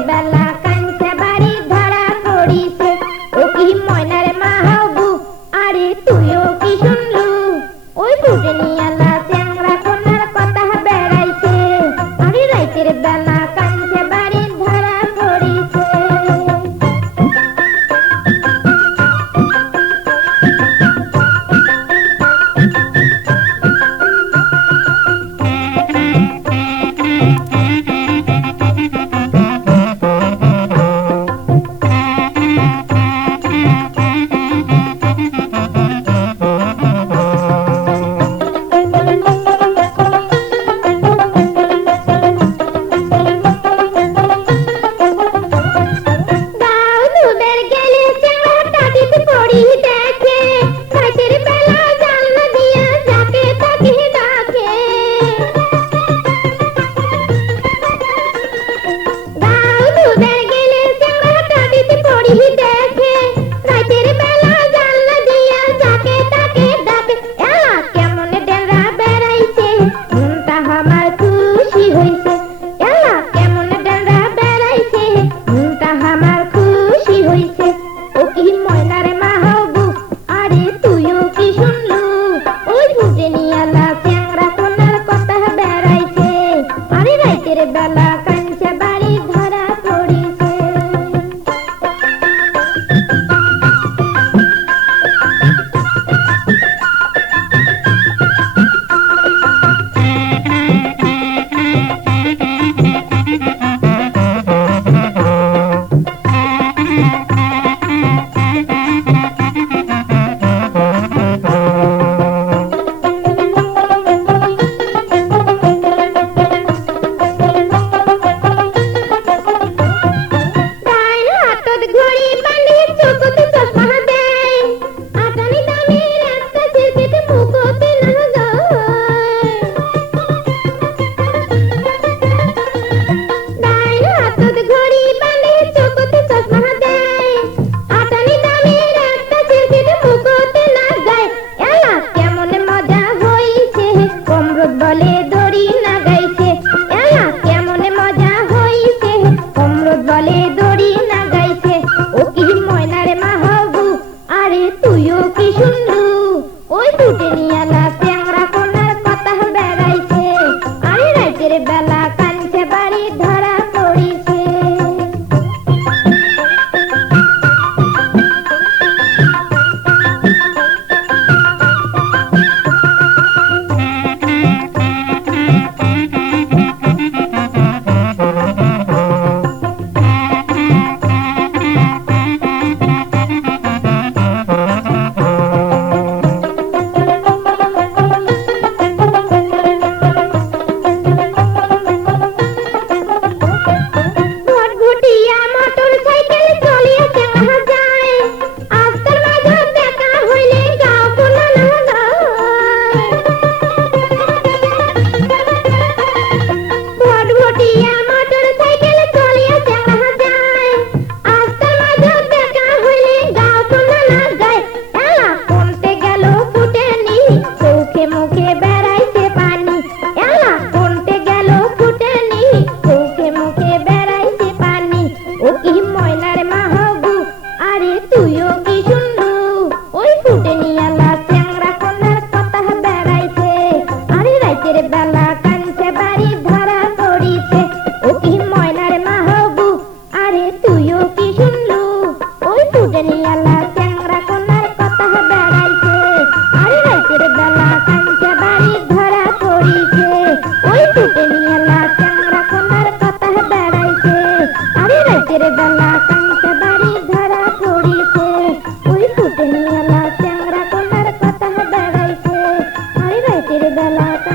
বেলা কাঞ্চা বাড়ি ধরা পড়িছে ও কি ময়নার মা হবু আরে তুইও কি শুনলু ওই ফুটে নিয়ালা চ্যাংরা কোনার কথা বেড়াইছে আরে রাইতের বেলা কাঞ্চা বাড়ি ধরা পড়িছে বেলা কাঞ্চা বাড়ি ধরা পড়িছে বলে দড়ি না গাইছে এলা কেমন মজা হইছে অমৃত বলে দড়ি না গাইছে ও কি ময়নার মা হবু আরে তুইও কি শুনলু ওই ফুটে নিয়ালা চ্যাংরা কোনার কথা বেড়াইছে আরে রাইতের বেলা কাঞ্চা বাড়ি ধরা পড়িছে বেলা কাঞ্চা বাড়ি ধরা পড়িছে ও কি ময়নার মা হবু আরে তুইও কি শুনলু ওই ফুটে নিয়ালা চ্যাংরা কোনার কথা বেড়াইছে আরে রাইতের বেলা কাঞ্চা বাড়ি ধরা পড়িছে ওই ফুটে নিয়ালা চ্যাংরা কোনার কথা বেড়াইছে আরে রাইতের বেলা কাঞ্চা বাড়ি ধরা পড়িছে ওই ফুটে নিয়ালা চ্যাংরা কোনার কথা বেড়াইছে আরে রাইতের বেলা